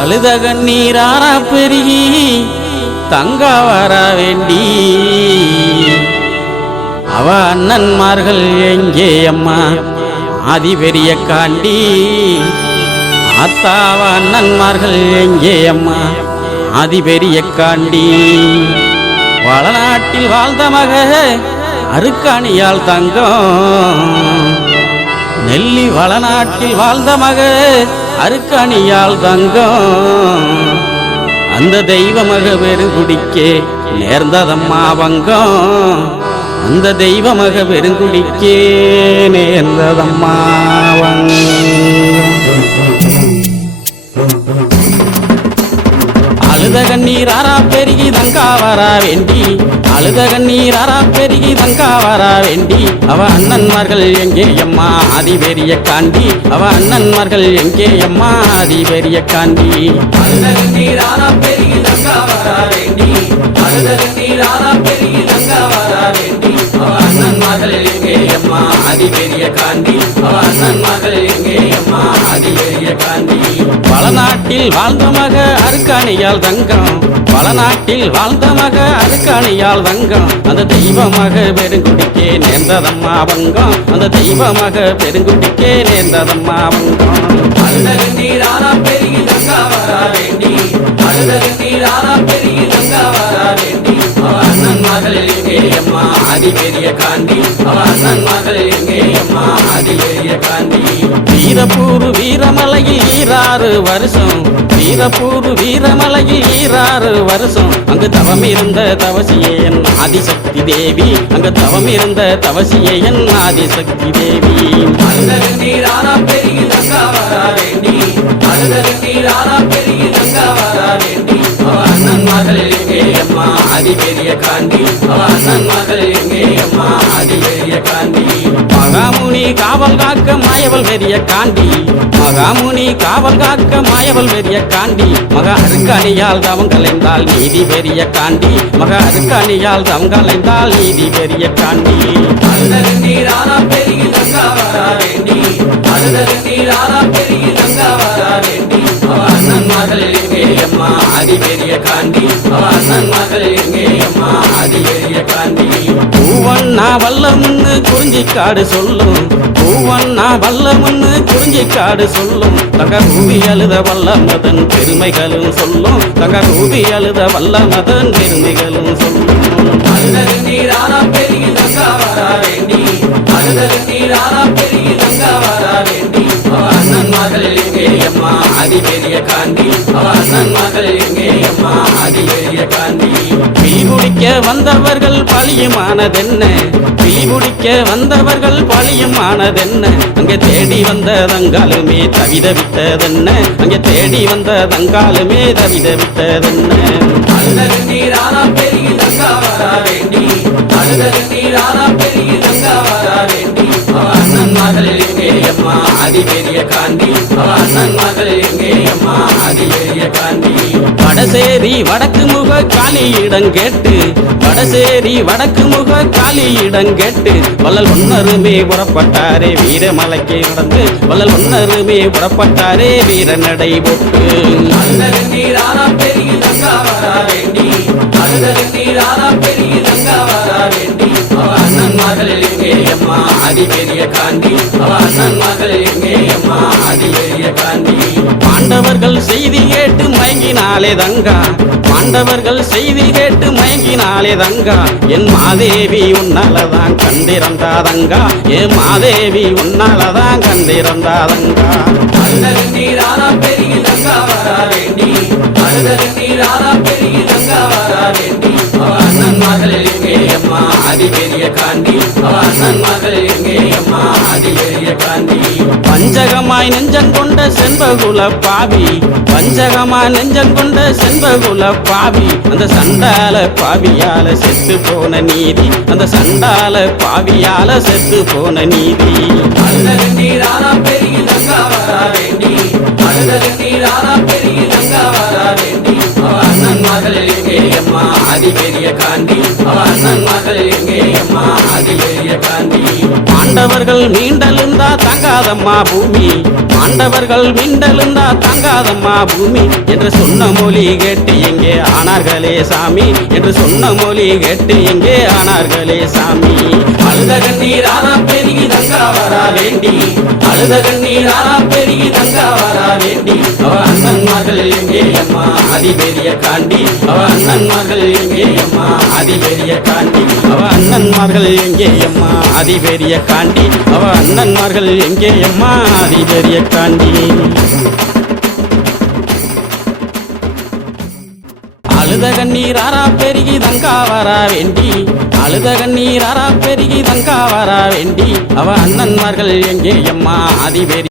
அழுத கண்ணீரான பெருகி தங்க வர வேண்டி அவ அண்ணன்மார்கள் எங்கே அம்மா ஆதி பெரிய காண்டி ஆத்தாவ அண்ணன்மார்கள் எங்கே அம்மா ஆதி பெரிய காண்டி வளநாட்டில் வாழ்ந்த மக அருக்காணியால் தங்கம் நெல்லி வளநாட்டில் வாழ்ந்த மக அருக்காணியால் தங்கம் அந்த தெய்வ மக பெருங்குடிக்கே நேர்ந்ததம்மா வங்கம் அந்த தெய்வ மக பெருங்குடிக்கே நேர்ந்ததம்மா வங்கம் அழுத கண்ணீராரா பெருகி தங்கா வரா வேண்டி அழுத கண்ணீராரா பெருகி தங்கா வரா வேண்டி அவ அண்ணன்மார்கள் எங்கே அம்மா ஆதி பெரிய காண்டி அவ அண்ணன்மார்கள் எங்கே அம்மா ஆதி பெரிய காண்டி அழுத கண்ணீராரா பெருகி தங்கா வரா வேண்டி அழுத கண்ணீராரா பெருகி தங்கா வரா வேண்டி அவ அண்ணன்மார்கள் எங்கே அம்மா ஆதி பெரிய காண்டி அவ அண்ணன்மார்கள் எங்கே அம்மா ஆதி பெரிய காண்டி வளநாட்டில் வாழ்ந்த மக அருக்காணியால் தங்கம் வளநாட்டில் வாழ்ந்த மக அருக்காணியால் தங்கம் அந்த தெய்வமாக பெருங்குடிக்கே நேர்ந்ததம்மா வங்கம் அந்த தெய்வமாக பெருங்குடிக்கே நேர்ந்ததம்மா வங்கம் அழுத கண்ணீராரா பெருகி தங்கா வரா வேண்டி அழுத கண்ணீராரா பெருகி தங்கா வரா வேண்டி அவ அண்ணன்மார்கள் எங்கே அம்மா ஆதி பெரிய காண்டி அவ அண்ணன்மார்கள் எங்கே அம்மா ஆதி பெரிய காண்டி வீரப்பூர் வீரமலையில் 6 வருஷம் வீரப்பூர் வீரமலையில் 6 வருஷம் அங்கு தவம் இருந்த தவசியே என் ஆதிசக்தி தேவி அங்கு தவம் இருந்த தவசியே என் ஆதிசக்தி தேவி அழுத கண்ணீராரா பெருகி தங்கா வரா வேண்டி அழுத கண்ணீராரா பெருகி தங்கா வரா வேண்டி அவ அண்ணன்மார்கள் எங்கே அம்மா ஆதி பெரிய காண்டி அவ அண்ணன்மார்கள் எங்கே அம்மா ஆதி பெரிய காண்டி மகாமுனி காவல் காக்க மாயவள் பெரிய காண்டி மகாமுனி காவல் காக்க மாயவள் பெரிய காண்டி மக அருக்காணியால் தவம் கலைந்தால் நீதி பெரிய காண்டி மக அருக்காணியால் தவம் கலைந்தால் நீதி பெரிய காண்டி அழுத கண்ணீராரா பெருகி தங்கா வரா வேண்டி அழுத கண்ணீராரா பெருகி தங்கா வரா வேண்டி அவ அண்ணன்மார்கள் எங்கே அம்மா ஆதி பெரிய காண்டி அவ அண்ணன்மார்கள் எங்கே அம்மா ஆதி பெரிய காண்டி பூவண்ணா வல்லமுன்னு குறிஞ்சிக்காடு சொல்லும் பூவண்ணா வல்லமுன்னு குறிஞ்சிக்காடு சொல்லும் தங்க ரூபி அழுத வல்லமதன் பெருமைகளும் சொல்லும் தங்க ரூபி அழுத வல்லமதன் பெருமைகளும் சொல்லும் அழுத கண்ணீராரா பெருகி தங்கா வரா வேண்டி அழுத கண்ணீராரா பெருகி தங்கா வரா வேண்டி அவ அண்ணன்மார்கள் எங்கே அம்மா ஆதி பெரிய காண்டி அவ அண்ணன்மார்கள் எங்கே அம்மா ஆதி பெரிய காண்டி பிடிக்க வந்தவர்கள் பழியுமானதென்ன பிடிக்க வந்தவர்கள் பழியுமானதென்ன அங்கே தேடி வந்த தங்காலுமே தவிதவித்ததென்ன அங்கே தேடி வந்த தங்காலுமே தவிதவித்ததென்ன அழுத கண்ணீராரா பெருகி தங்கா வரா வேண்டி அழுத கண்ணீராரா பெருகி தங்கா வரா வேண்டி அவ அண்ணன்மார்கள் எங்கே அம்மா ஆதி பெரிய காண்டி அவ அண்ணன்மார்கள் எங்கே அம்மா ஆதி பெரிய காண்டி வடசேரி வடக்கு முக காளியிடம் கேட்டு வடசேரி வடக்கு முக காளியிடம் கேட்டு வள்ளல் ஒன்னருமே புறப்பட்டாரே வீரமலைக்கு நடந்து வள்ளல் ஒன்னருமே புறப்பட்டாரே வீர நடை போட்டு அழுத கண்ணீராரா பெருகி தங்கா வரா வேண்டி அழுத கண்ணீராரா பெருகி தங்கா வரா வேண்டி அவ அண்ணன்மார்கள் எங்கே அம்மா ஆதி பெரிய காண்டி அவ அண்ணன்மார்கள் எங்கே அம்மா ஆதி பெரிய காண்டி பாண்டவர்கள் செய்தி கேட்டு மயங்கினாலே தங்கா பாண்டவர்கள் செய்தி கேட்டு மயங்கினாலே தங்கா என் மாதேவி உன்னாலதான் கண்டிருந்தாதங்கா என் மாதேவி உன்னாலதான் கண்டிருந்தாதங்கா அழுத கண்ணீராரா பெருகி தங்கா வரா வேண்டி அழுத கண்ணீராரா பெருகி தங்கா வரா வேண்டி அவ அண்ணன்மார்கள் எங்கே அம்மா ஆதி பெரிய காண்டி அவ அண்ணன்மார்கள் எங்கே அம்மா ஆதி பெரிய காண்டி பஞ்சகமாய் நெஞ்சம் கொண்ட செண்பகுல பாவி பஞ்சகமாய் நெஞ்சம் கொண்ட செண்பகுல பாவி அந்த சண்டால பாவியால செத்து போன நீதி அந்த சண்டால பாவியால செத்து போன நீதி அழுத கண்ணீராரா பெருகி தங்கா வரா வேண்டி அழுத கண்ணீராரா பெருகி தங்கா வரா வேண்டி அவ அண்ணன்மார்கள் எங்கே அம்மா ஆதி பெரிய காண்டி அவ அண்ணன்மார்கள் எங்கே அம்மா ஆதி பெரிய காண்டி ஆண்டவர்கள் மீண்டெழுந்தா தாங்காதம்மா பூமி, ஆண்டவர்கள் மீண்டெழுந்தா தாங்காதம்மா பூமி என்று சொன்ன மொழி கேட்டு எங்கே ஆனார்களே சாமி, என்று சொன்ன மொழி கேட்டு எங்கே ஆனார்களே சாமி. அழுத கண்ணீர் ஆனா பெருகி தங்கா வரா வேண்டி, அழுத கண்ணீர் ஆனா பெருகி தங்கா வரா வேண்டி, அவ அண்ணன்மார்கள் எங்கே அம்மா அதிபெரிய காண்டி, அவ அண்ணன்மார்கள் எங்கே அம்மா அதிபெரிய காண்டி, அவ அண்ணன்மார்கள் எங்கே அம்மா அதிபெரிய காண்டி, அவ அண்ணன்மார்கள் எங்கே அம்மா அதிபெரிய காண்டி. அழுத கண்ணீர் ஆறா பெருகி தங்கா வரா வேண்டி, அழுத கண்ணீர் ஆறா பெருகி தங்கா வரா வேண்டி, அவ அண்ணன்மார்கள் எங்கே அம்மா அதிபெரிய